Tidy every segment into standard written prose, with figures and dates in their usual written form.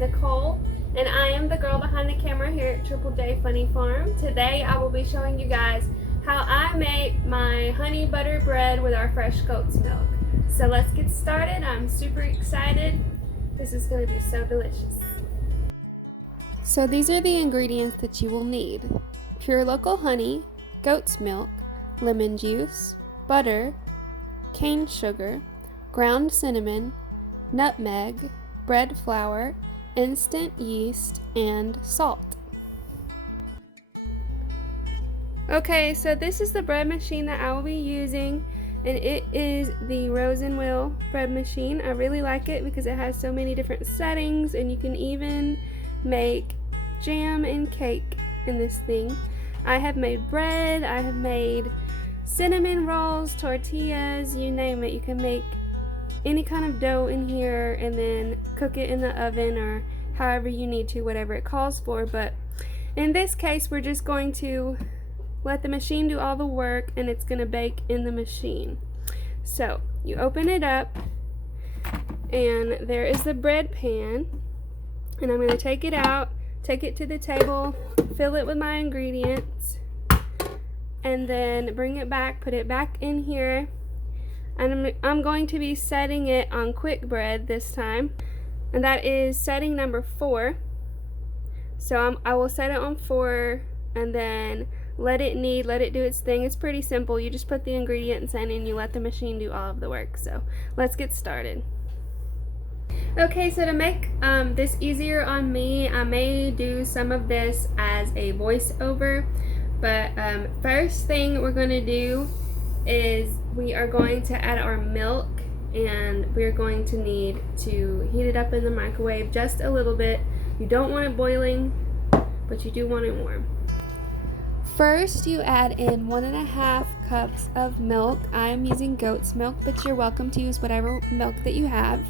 Nicole, and I am the girl behind the camera here at Triple J Funny Farm. Today I will be showing you guys how I make my honey butter bread with our fresh goat's milk. So let's get started. I'm super excited. This is going to be so delicious. So these are the ingredients that you will need: pure local honey, goat's milk, lemon juice, butter, cane sugar, ground cinnamon, nutmeg, bread flour, instant yeast, and salt. Okay, so this is the bread machine that I will be using, and it is the Rose and Wheel bread machine. I really like it because it has so many different settings, and you can even make jam and cake in this thing. I have made bread, I have made cinnamon rolls, tortillas, you name it. You can make any kind of dough in here and then cook it in the oven or however you need to, whatever it calls for. But in this case, we're just going to let the machine do all the work, and it's going to bake in the machine. So you open it up, and there is the bread pan, and I'm going to take it out, take it to the table, fill it with my ingredients, and then bring it back, put it back in here. And I'm going to be setting it on quick bread this time, and that is setting number 4. So I will set it on 4 and then let it knead, let it do its thing. It's pretty simple. You just put the ingredients in and you let the machine do all of the work. So let's get started. Okay, so to make this easier on me, I may do some of this as a voiceover, but first thing we're going to do is we are going to add our milk, and we're going to need to heat it up in the microwave just a little bit. You don't want it boiling, but you do want it warm. First, you add in 1.5 cups of milk. I am using goat's milk, but you're welcome to use whatever milk that you have.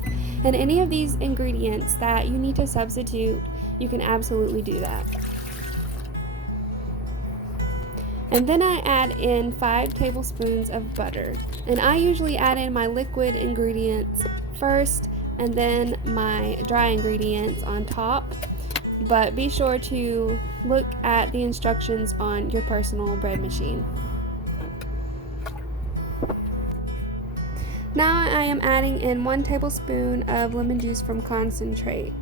And any of these ingredients that you need to substitute, you can absolutely do that. And then I add in 5 tablespoons of butter. And I usually add in my liquid ingredients first and then my dry ingredients on top. But be sure to look at the instructions on your personal bread machine. Now I am adding in 1 tablespoon of lemon juice from concentrate,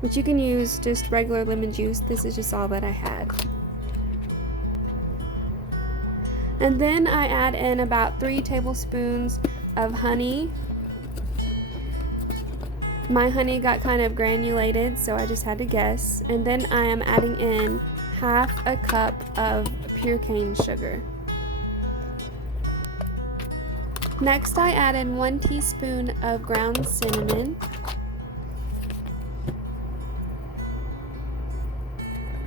which you can use just regular lemon juice. This is just all that I had. And then I add in about 3 tablespoons of honey. My honey got kind of granulated, so I just had to guess. And then I am adding in 1/2 cup of pure cane sugar. Next, I add in 1 teaspoon of ground cinnamon.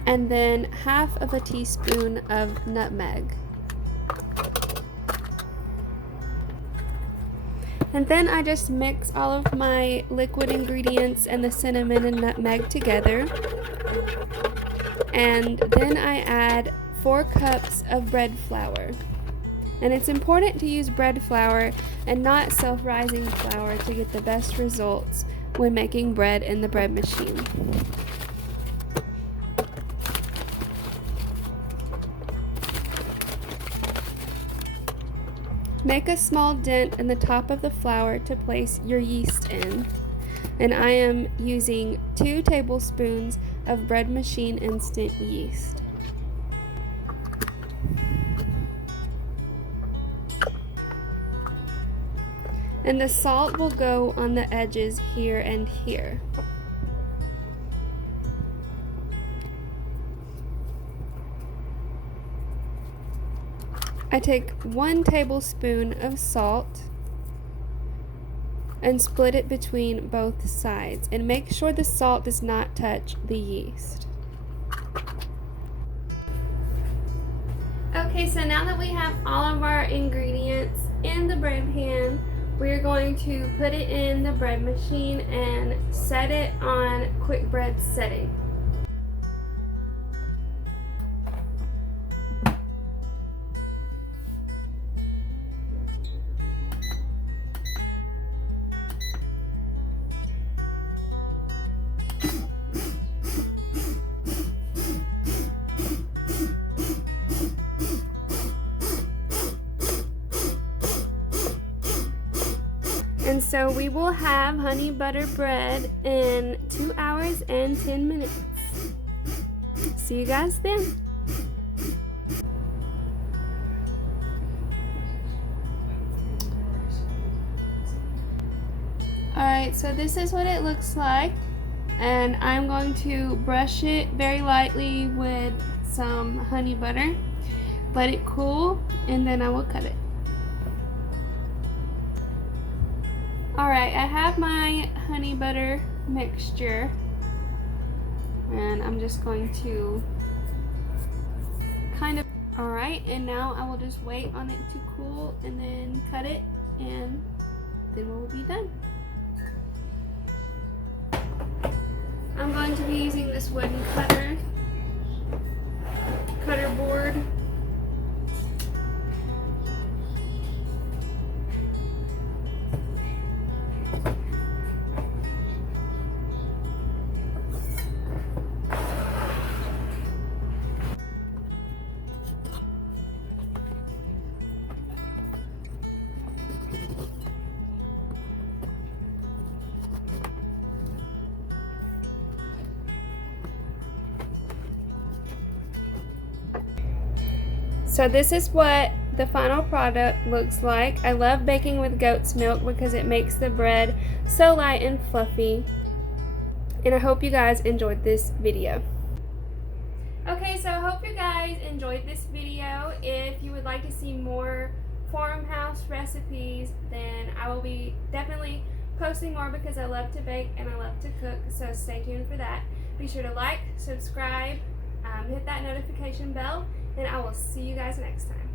And then 1/2 teaspoon of nutmeg. And then I just mix all of my liquid ingredients and the cinnamon and nutmeg together. And then I add 4 cups of bread flour. And it's important to use bread flour and not self-rising flour to get the best results when making bread in the bread machine. Make a small dent in the top of the flour to place your yeast in. And I am using 2 tablespoons of bread machine instant yeast. And the salt will go on the edges here and here. I take 1 tablespoon of salt and split it between both sides, and make sure the salt does not touch the yeast. Okay, so now that we have all of our ingredients in the bread pan, we're going to put it in the bread machine and set it on quick bread setting. And so we will have honey butter bread in 2 hours and 10 minutes. See you guys then. Alright, so this is what it looks like. And I'm going to brush it very lightly with some honey butter. Let it cool, and then I will cut it. Alright, I have my honey butter mixture, and I'm just going to kind of, alright, and now I will just wait on it to cool and then cut it, and then we'll be done. I'm going to be using this wooden cutter board. So this is what the final product looks like. I love baking with goat's milk because it makes the bread so light and fluffy. And I hope you guys enjoyed this video. Okay, so I hope you guys enjoyed this video. If you would like to see more farmhouse recipes, then I will be definitely posting more because I love to bake and I love to cook. So stay tuned for that. Be sure to like, subscribe, hit that notification bell, and I will see you guys next time.